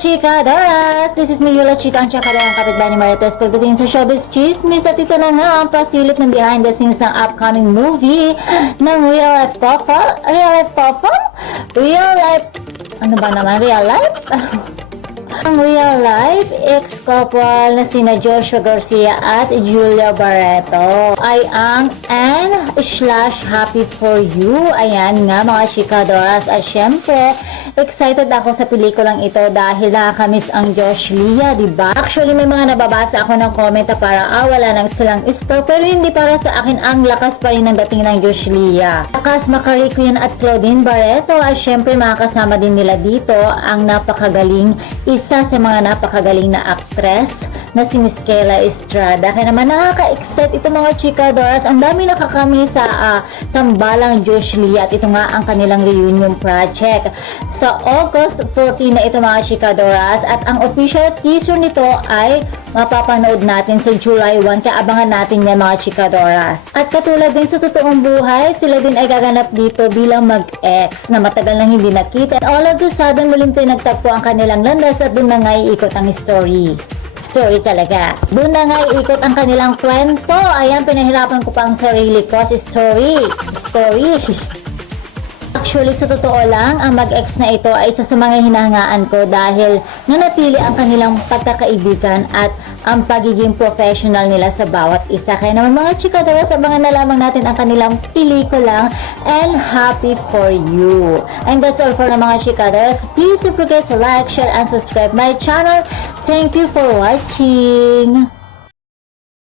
chikadoras! This is me, Yula Chika, ang chakada ng kapitbahay ni Marites. Pagdating sa showbiz chismis, at ito na nga ang pasilip ng behind the scenes ng upcoming movie ng Real Life Couple? Real Life Couple? Real Life... Ano ba naman? Real Life? Ang real life ex-couple na sina Joshua Garcia at Julia Barreto ay ang Anne/Happy For You. Ayan nga mga chikadoras, at syempre excited ako sa pelikulang ito dahil nakakamiss ang Josh Lia, diba? Actually may mga nababasa ako ng comment na para wala nang silang ispo, pero hindi, para sa akin ang lakas pa rin ng dating ng Josh Lia. Lakas Macaricuen at Claudine Barreto, at syempre makakasama din nila dito ang napakagaling, isa sa mga napakagaling na actress na si Miss Kayla Estrada. Kaya naman nakaka-excite ito mga chikadoras. Ang dami nakakami sa tambalang Josh Lia, at ito nga ang kanilang reunion project sa August 14 na ito mga chikadoras, at ang official teaser nito ay mapapanood natin sa July 1, kaya abangan natin yan mga chikadoras. At katulad din sa totoong buhay, sila din ay gaganap dito bilang mag-ex na matagal nang hindi nakita. All of a sudden muling pinagtagpo ang kanilang landas, at doon na nga iikot ang story talaga. Doon na nga iikot ang kanilang kwento. Ayan, pinahirapan ko pa ang sarili ko. Story. Actually, sa totoo lang, ang mag-ex na ito ay isa sa mga hinahangaan ko dahil nanatili ang kanilang pagkakaibigan at ang pagiging professional nila sa bawat isa. Kaya naman mga chikadoras, abangan na lamang natin ang kanilang pelikulang and Happy For You. And that's all for the mga chikadoras. Please don't forget to like, share, and subscribe my channel. Thank you for watching.